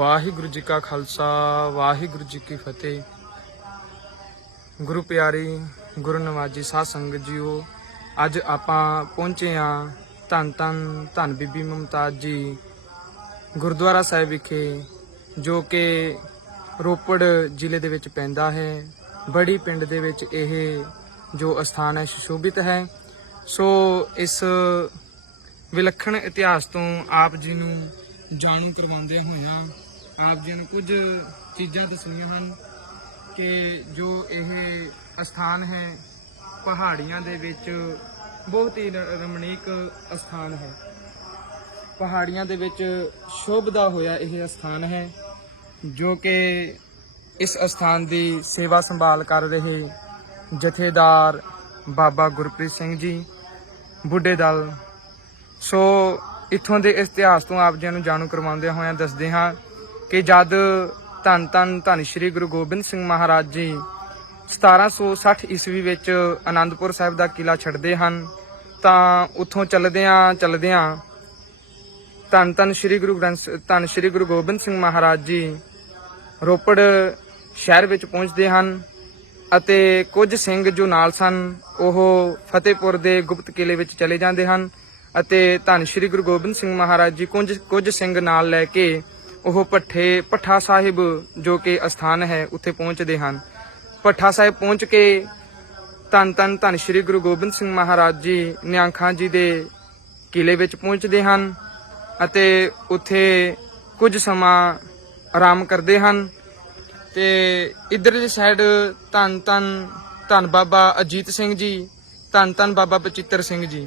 वाहिगुरु जी का खालसा वाहिगुरु जी की फतेह। गुरु प्यारी गुरु नवाजी साध संगत जीओ, अज आपां पहुंचे हाँ धन धन धन बीबी मुमताज जी गुरुद्वारा साहिब विखे, जो कि रोपड़ जिले दे विच पैंदा है। बड़ी पिंड दे विच यह जो अस्थान है सुशोभित है। सो इस विलक्षण इतिहास तो आप जी नूं जाणू करवाते हुए आप जी ने कुछ चीज़ां दसियां हन कि जो यह अस्थान है पहाड़ियां दे विच बहुत ही रमणीक अस्थान है। पहाड़ियां दे विच शोभदा होया यह अस्थान है, जो कि इस अस्थान की सेवा संभाल कर रहे जथेदार बाबा गुरप्रीत सिंह जी बुढ़े दल। सो इत्थों के इतिहास तो आप जी नूं जाणू करवाते हुए दसदे हाँ कि जद धन धन धन श्री गुरु गोबिंद सिंह महाराज जी 1760 ईस्वी विच आनंदपुर साहिब का किला छड्डदे हन, तां उत्थों चलदियां धन धन श्री गुरु गोबिंद सिंह महाराज जी रोपड़ शहर विच पहुंचते हैं अते कुछ सिंह जो नाल सन ओह फतेहपुर दे गुप्त किले विच चले जाते हैं अते धन श्री गुरु गोबिंद सिंह महाराज जी कुछ सिंह नाल लैके ओह भट्ठा साहिब जो कि अस्थान है उत्थे पहुंचते हैं। भट्ठा साहिब पहुंच के धन धन धन श्री गुरु गोबिंद सिंह महाराज जी नियांखा जी दे किले विच पहुंचते हैं अते उत्थे कुछ समा आराम करते हैं। ते इधरली साइड धन धन धन बाबा अजीत सिंह जी, धन धन बाबा बचित्र सिंह जी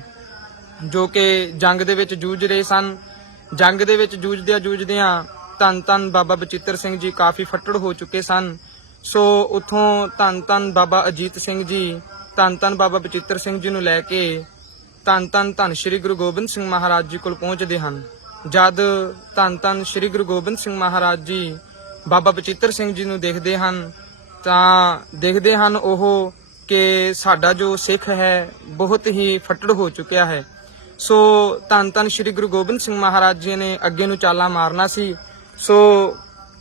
जो कि जंग दे विच जूझ रहे सन। जंग दे विच जूझदियां धन धन बाबा बचित्र सिंह जी काफ़ी फट्टड़ हो चुके सन। सो उत्थों धन धन बाबा अजीत सिंह जी धन धन बाबा बचित्र सिंह जी नूं लैके धन धन धन श्री गुरु गोबिंद सिंह महाराज जी कोल पहुंचदे हन। जद धन धन श्री गुरु गोबिंद सिंह महाराज जी बाबा बचित्र सिंह जी नूं देखदे हन तां देखदे हन ओह कि साडा जो सिख है बहुत ही फट्टड़ हो चुकिया है। सो धन धन श्री गुरु गोबिंद सिंह महाराज जी ने अगे नूं चाला मारना सी। सो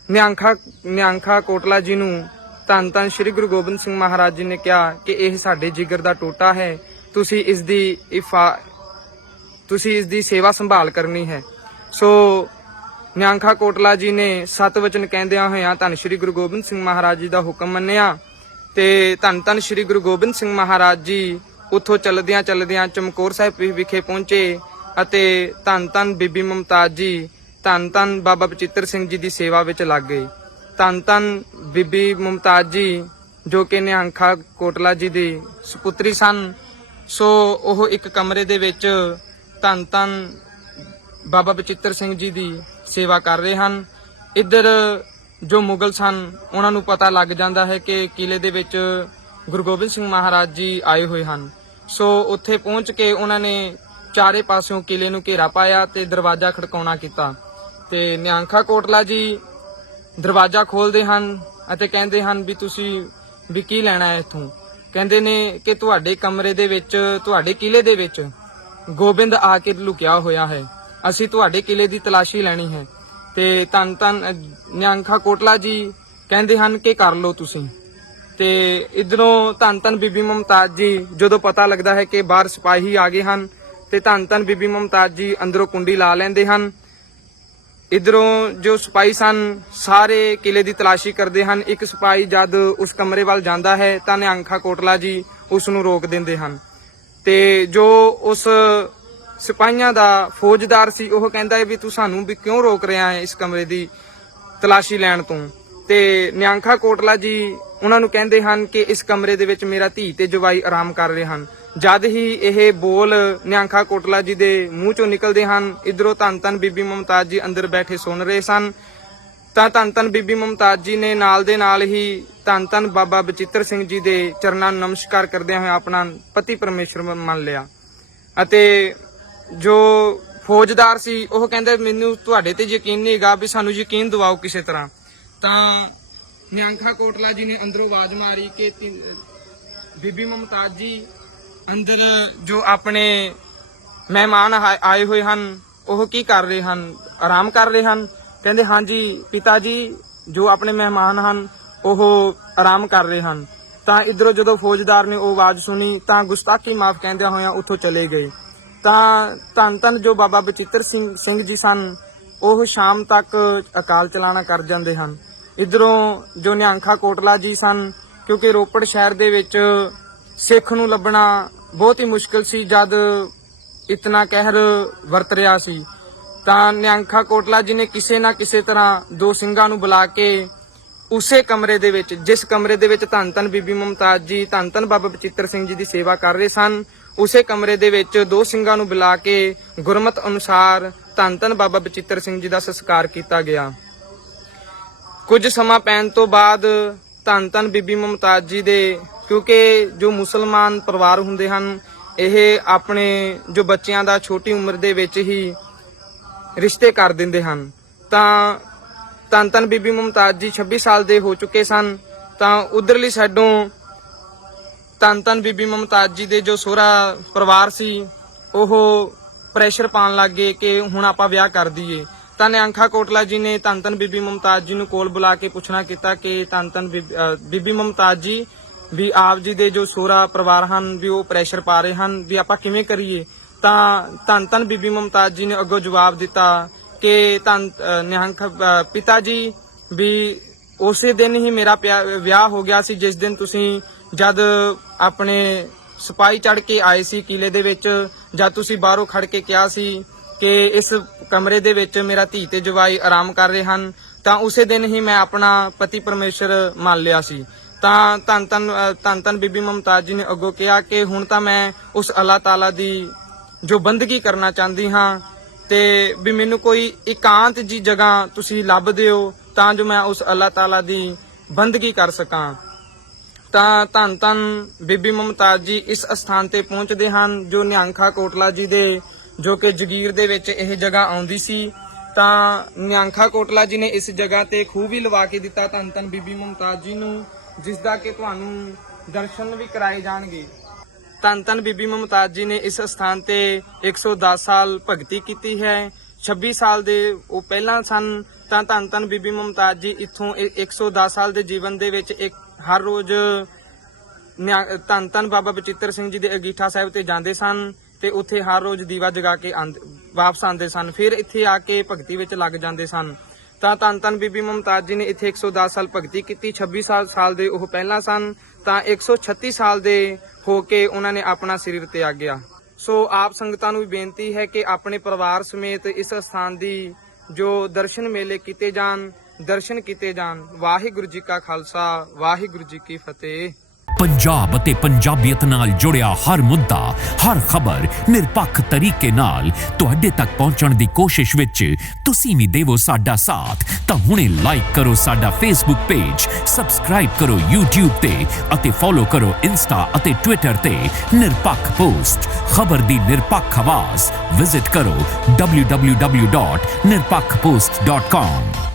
नियांखा कोटला जी नूं धन धन श्री गुरु गोबिंद सिंह महाराज जी ने कहा कि यह साडे जिगर दा टोटा है, तुसी इसदी सेवा संभाल करनी है। सो नियांखा कोटला जी ने सत वचन कहंदियां होइयां धन श्री गुरु गोबिंद सिंह महाराज जी का हुक्म मन्निया ते धन धन श्री गुरु गोबिंद सिंह महाराज जी उत्थों चलदियां चमकौर साहिब विखे पहुंचे अते धन धन बीबी मुमताज जी धन धन बाबा बचित्र सिंह जी की सेवा विच लग गए। धन धन बीबी मुमताज जी जो कि नियांखा कोटला जी की सुपुत्री सन। सो ओह एक कमरे दे विच धन धन बाबा बचित्र सिंह जी की सेवा कर रहे हैं। इधर जो मुगल सन उन्होंने पता लग जाता है कि किले दे विच गुरु गोबिंद सिंह महाराज जी आए हुए हैं। सो उत्थे पहुंच के उन्होंने चारे पासों किले नूं घेरा पाया ते दरवाजा खड़काउणा कीता ते नियांखा कोटला जी दरवाजा खोलते हैं अते कहते हैं भी तुसी भी की लैणा है इत्थों। कहते ने कि तुहाडे कमरे दे विच तुहाडे किले दे विच गोबिंद आके लुकिया होया है, असी तुहाडे किले की तलाशी लैनी है। ते धन धन नियांखा कोटला जी कहते हैं कि कर लो तुसी। ते इधरों धन धन बीबी मुमताज जी जो पता लगता है कि बाहर सिपाही आ गए हैं ते धन धन बीबी मुमताज जी अंदरों कुंडी ला लेंदे हैं। इधरों जो सिपाही सन सारे किले की तलाशी करते हैं। एक सिपाही जद उस कमरे वाल जाता है तो नियांखा कोटला जी उसनूं रोक देंदे हैं ते जो उस सिपाहियां दा फौजदार सी ओह कहंदा है भी तू सानू भी क्यों रोक रहा है इस कमरे की तलाशी लैण तों। ते नियांखा कोटला जी उन्होंने कहते हैं कि इस कमरे दे विच मेरा धी ते जवाई आराम कर रहे हैं। जद ही यह बोल नियांखा कोटला जी के मूँह चों निकलते हैं, इधरों धन धन बीबी मुमताज जी अंदर बैठे सुन रहे सन तां धन धन बीबी मुमताज जी ने नाल दे नाल ही धन धन बाबा बचित्र सिंह जी के चरनां नूं नमस्कार करदे हुए अपना पति परमेश्वर मान लिया। अते जो फौजदार सी ओह कहंदा मैनूं तुहाडे ते यकीन नहीं हैगा भी सानूं यकीन दिवाओ किसी तरह। तां नियांखा कोटला जी ने अंदरों आवाज मारी कि बीबी मुमताज जी अंदर जो अपने मेहमान आए हुए हैं वह की कर रहे हैं, आराम कर रहे हैं। ਕਹਿੰਦੇ ਹਾਂਜੀ ਪਿਤਾ ਜੀ ਜੋ ਆਪਣੇ ਮਹਿਮਾਨ ਹਨ ਉਹ ਆਰਾਮ ਕਰ ਰਹੇ ਹਨ। ਤਾਂ ਇਧਰੋਂ ਜਦੋਂ ਫੌਜਦਾਰ ਨੇ ਉਹ ਆਵਾਜ਼ ਸੁਣੀ ਤਾਂ ਗੁਸਤਾਖੀ ਮਾਫ ਕਹਿੰਦਿਆਂ ਹੋਇਆਂ ਉੱਥੋਂ ਚਲੇ ਗਏ। ਤਾਂ ਧੰਨ ਧੰਨ ਜੋ ਬਾਬਾ ਬਚਿੱਤਰ ਸਿੰਘ ਜੀ ਸਨ ਉਹ ਸ਼ਾਮ ਤੱਕ ਅਕਾਲ ਚਲਾਣਾ ਕਰ ਜਾਂਦੇ ਹਨ। ਇਧਰੋਂ ਜੋ ਨਿਹੰਖਾ ਕੋਟਲਾ ਜੀ ਸਨ, ਕਿਉਂਕਿ ਰੋਪੜ ਸ਼ਹਿਰ ਦੇ ਵਿੱਚ ਸਿੱਖ ਨੂੰ ਲੱਭਣਾ ਬਹੁਤ ਹੀ ਮੁਸ਼ਕਿਲ ਸੀ ਜਦ ਇਤਨਾ ਕਹਿਰ ਵਰਤ ਰਿਹਾ ਸੀ, ਤਾਂ ਨਿਹੰਖਾ ਕੋਟਲਾ ਜੀ ਨੇ ਕਿਸੇ ਨਾ ਕਿਸੇ ਤਰ੍ਹਾਂ ਦੋ ਸਿੰਘਾਂ ਨੂੰ ਬੁਲਾ ਕੇ ਉਸੇ ਕਮਰੇ ਦੇ ਵਿੱਚ, ਜਿਸ ਕਮਰੇ ਦੇ ਵਿੱਚ ਧੰਨ ਧੰਨ ਬੀਬੀ ਮੁਮਤਾਜ਼ ਜੀ, ਧੰਨ ਧੰਨ ਬਾਬਾ ਬਚਿੱਤਰ ਸਿੰਘ ਜੀ ਦੀ ਸੇਵਾ ਕਰ ਰਹੇ ਸਨ, ਉਸੇ ਕਮਰੇ ਦੇ ਵਿੱਚ ਦੋ ਸਿੰਘਾਂ ਨੂੰ ਬੁਲਾ ਕੇ ਗੁਰਮਤ ਅਨੁਸਾਰ ਧੰਨ ਧੰਨ ਬਾਬਾ ਬਚਿੱਤਰ ਸਿੰਘ ਜੀ ਦਾ ਸੰਸਕਾਰ ਕੀਤਾ ਗਿਆ। ਕੁਝ ਸਮਾਂ ਪੈਣ ਤੋਂ ਬਾਅਦ ਧੰਨ ਧੰਨ ਬੀਬੀ ਮੁਮਤਾਜ਼ ਜੀ ਦੇ, ਕਿਉਂਕਿ ਜੋ ਮੁਸਲਮਾਨ ਪਰਿਵਾਰ ਹੁੰਦੇ ਹਨ ਇਹ ਆਪਣੇ ਜੋ ਬੱਚਿਆਂ ਦਾ ਛੋਟੀ ਉਮਰ ਦੇ ਵਿੱਚ ਹੀ ਰਿਸ਼ਤੇ ਕਰ ਦਿੰਦੇ ਹਨ, ਤਾਂ ਧੰਨ ਧੰਨ ਬੀਬੀ ਮੁਮਤਾਜ਼ ਜੀ 26 ਸਾਲ ਦੇ ਹੋ ਚੁੱਕੇ ਸਨ। ਤਾਂ ਉਧਰਲੀ ਸਾਈਡੋਂ ਧੰਨ ਧੰਨ ਬੀਬੀ ਮੁਮਤਾਜ਼ ਜੀ ਦੇ ਜੋ ਸਹੁਰਾ ਪਰਿਵਾਰ ਸੀ ਉਹ ਪ੍ਰੈਸ਼ਰ ਪਾਉਣ ਲੱਗ ਗਏ ਕਿ ਹੁਣ ਆਪਾਂ ਵਿਆਹ ਕਰ ਦਈਏ। ਤਾਂ ਨਿਹੰਖਾ ਕੋਟਲਾ ਜੀ ਨੇ ਧੰਨ ਧੰਨ ਬੀਬੀ ਮੁਮਤਾਜ਼ ਜੀ ਨੂੰ ਕੋਲ ਬੁਲਾ ਕੇ ਪੁੱਛਣਾ ਕੀਤਾ ਕਿ ਧੰਨ ਧੰਨ ਬੀਬੀ ਮੁਮਤਾਜ਼ ਜੀ ਵੀ ਆਪ ਜੀ ਦੇ ਜੋ ਸਹੁਰਾ ਪਰਿਵਾਰ ਹਨ ਵੀ ਉਹ ਪ੍ਰੈਸ਼ਰ ਪਾ ਰਹੇ ਹਨ ਵੀ ਆਪਾਂ ਕਿਵੇਂ ਕਰੀਏ। ਤਾਂ ਧੰਨ ਧੰਨ ਬੀਬੀ ਮੁਮਤਾਜ਼ ਜੀ ਨੇ ਅੱਗੋਂ ਜਵਾਬ ਦਿੱਤਾ ਕਿ ਨਿਹੰਖ ਪਿਤਾ ਜੀ ਵੀ ਉਸੇ ਦਿਨ ਹੀ ਮੇਰਾ ਵਿਆਹ ਹੋ ਗਿਆ ਸੀ ਜਿਸ ਦਿਨ ਤੁਸੀਂ ਜਦ ਆਪਣੇ ਸਿਪਾਹੀ ਚੜ ਕੇ ਆਏ ਸੀ ਕਿਲੇ ਦੇ ਵਿੱਚ, ਜਦ ਤੁਸੀਂ ਬਾਹਰੋਂ ਖੜ ਕੇ ਕਿਹਾ ਸੀ ਕਿ ਇਸ ਕਮਰੇ ਦੇ ਵਿੱਚ ਮੇਰਾ ਧੀ ਤੇ ਜਵਾਈ ਆਰਾਮ ਕਰ ਰਹੇ ਹਨ, ਤਾਂ ਉਸੇ ਦਿਨ ਹੀ ਮੈਂ ਆਪਣਾ ਪਤੀ ਪਰਮੇਸ਼ਰ ਮੰਨ ਲਿਆ ਸੀ। ਤਾਂ ਧੰਨ ਧੰਨ ਬੀਬੀ ਮੁਮਤਾਜ਼ ਜੀ ਨੇ ਅੱਗੋਂ ਕਿਹਾ ਕਿ ਹੁਣ ਤਾਂ ਮੈਂ ਉਸ ਅੱਲਾਹ ਤਾਲਾ ਦੀ ਜੋ ਬੰਦਗੀ ਕਰਨਾ ਚਾਹੁੰਦੀ ਹਾਂ ਤੇ ਵੀ ਮੈਨੂੰ ਕੋਈ ਇਕਾਂਤ ਜੀ ਜਗ੍ਹਾ ਤੁਸੀਂ ਲੱਭ ਦਿਓ ਤਾਂ ਜੋ ਮੈਂ ਉਸ ਅੱਲਾਹ ਤਾਲਾ ਦੀ ਬੰਦਗੀ ਕਰ ਸਕਾਂ। ਤਾਂ ਧੰਨ ਧੰਨ ਬੀਬੀ ਮੁਮਤਾਜ਼ ਜੀ ਇਸ ਸਥਾਨ ਤੇ ਪਹੁੰਚਦੇ ਹਨ ਜੋ ਨਿਹੰਖਾ ਕੋਟਲਾ ਜੀ ਦੇ, ਜੋ ਕਿ ਜਗੀਰ ਦੇ ਵਿੱਚ ਇਹ ਜਗ੍ਹਾ ਆਉਂਦੀ ਸੀ। ਤਾਂ ਨਿਹੰਖਾ ਕੋਟਲਾ ਜੀ ਨੇ ਇਸ ਜਗ੍ਹਾ ਤੇ ਖੂਹ ਵੀ ਲਵਾ ਕੇ ਦਿੱਤਾ ਧੰਨ ਧੰਨ ਬੀਬੀ ਮੁਮਤਾਜ਼ ਜੀ ਨੂੰ, ਜਿਸ ਦਾ ਕਿ ਤੁਹਾਨੂੰ ਦਰਸ਼ਨ ਵੀ ਕਰਾਏ ਜਾਣਗੇ। ਧੰਨ ਧੰਨ ਬੀਬੀ ਮੁਮਤਾਜ਼ ਜੀ ਨੇ ਇਸ ਸਥਾਨ ਤੇ 110 ਸਾਲ ਭਗਤੀ ਕੀਤੀ ਹੈ। 26 ਸਾਲ ਦੇ ਉਹ ਪਹਿਲਾਂ ਸਨ। ਤਾਂ ਧੰਨ ਧੰਨ ਬੀਬੀ ਮੁਮਤਾਜ਼ ਜੀ ਇੱਥੋਂ 110 ਸਾਲ ਦੇ ਜੀਵਨ ਦੇ ਵਿੱਚ ਹਰ ਰੋਜ਼ ਧੰਨ ਧੰਨ ਬਾਬਾ ਬਚਿੱਤਰ ਸਿੰਘ ਜੀ ਦੇ ਅੰਗੀਠਾ ਸਾਹਿਬ ਤੇ ਜਾਂਦੇ ਸਨ ਤੇ ਉੱਥੇ ਹਰ ਰੋਜ਼ ਦੀਵਾ ਜਗਾ ਕੇ ਵਾਪਸ ਆਉਂਦੇ ਸਨ, ਫਿਰ ਇੱਥੇ ਆ ਕੇ ਭਗਤੀ ਵਿੱਚ ਲੱਗ ਜਾਂਦੇ ਸਨ। ਤਾਂ ਧੰਨ ਧੰਨ ਬੀਬੀ ਮੁਮਤਾਜ਼ ਜੀ ਨੇ ਇੱਥੇ 110 ਸਾਲ ਭਗਤੀ ਕੀਤੀ। 26 ਸਾਲ ਦੇ ਉਹ ਪਹਿਲਾਂ ਸਨ, ਤਾਂ 136 ਸਾਲ ਦੇ ਹੋ ਕੇ ਉਹਨਾਂ ਨੇ ਆਪਣਾ ਸਰੀਰ ਤਿਆਗਿਆ। ਸੋ ਆਪ ਸੰਗਤਾਂ ਨੂੰ ਵੀ ਬੇਨਤੀ ਹੈ ਕਿ ਆਪਣੇ ਪਰਿਵਾਰ ਸਮੇਤ ਇਸ ਸਥਾਨ ਦੀ ਜੋ ਦਰਸ਼ਨ ਮੇਲੇ ਕੀਤੇ ਜਾਣ, ਦਰਸ਼ਨ ਕੀਤੇ ਜਾਣ। ਵਾਹਿਗੁਰੂ ਜੀ ਕਾ ਖਾਲਸਾ, ਵਾਹਿਗੁਰੂ ਜੀ ਕੀ ਫਤਿਹ। पंजाब ਅਤੇ ਪੰਜਾਬੀਅਤ ਨਾਲ ਜੁੜਿਆ ਹਰ ਮੁੱਦਾ, ਹਰ ਖਬਰ ਨਿਰਪੱਖ ਤਰੀਕੇ ਨਾਲ ਤੁਹਾਡੇ ਤੱਕ ਪਹੁੰਚਣ ਦੀ ਕੋਸ਼ਿਸ਼ ਵਿੱਚ ਤੁਸੀਂ ਵੀ ਦੇਵੋ ਸਾਡਾ ਸਾਥ। ਤਾਂ ਹੁਣੇ ਲਾਈਕ ਕਰੋ ਸਾਡਾ ਫੇਸਬੁੱਕ ਪੇਜ, ਸਬਸਕ੍ਰਾਈਬ ਕਰੋ YouTube ਤੇ ਅਤੇ ਫੋਲੋ ਕਰੋ ਇੰਸਟਾ ਅਤੇ ਟਵਿੱਟਰ ਤੇ ਨਿਰਪੱਖ ਪੋਸਟ। ਖਬਰ ਦੀ ਨਿਰਪੱਖ ਆਵਾਜ਼ ਵਿਜ਼ਿਟ ਕਰੋ www.nirpakhpost.com।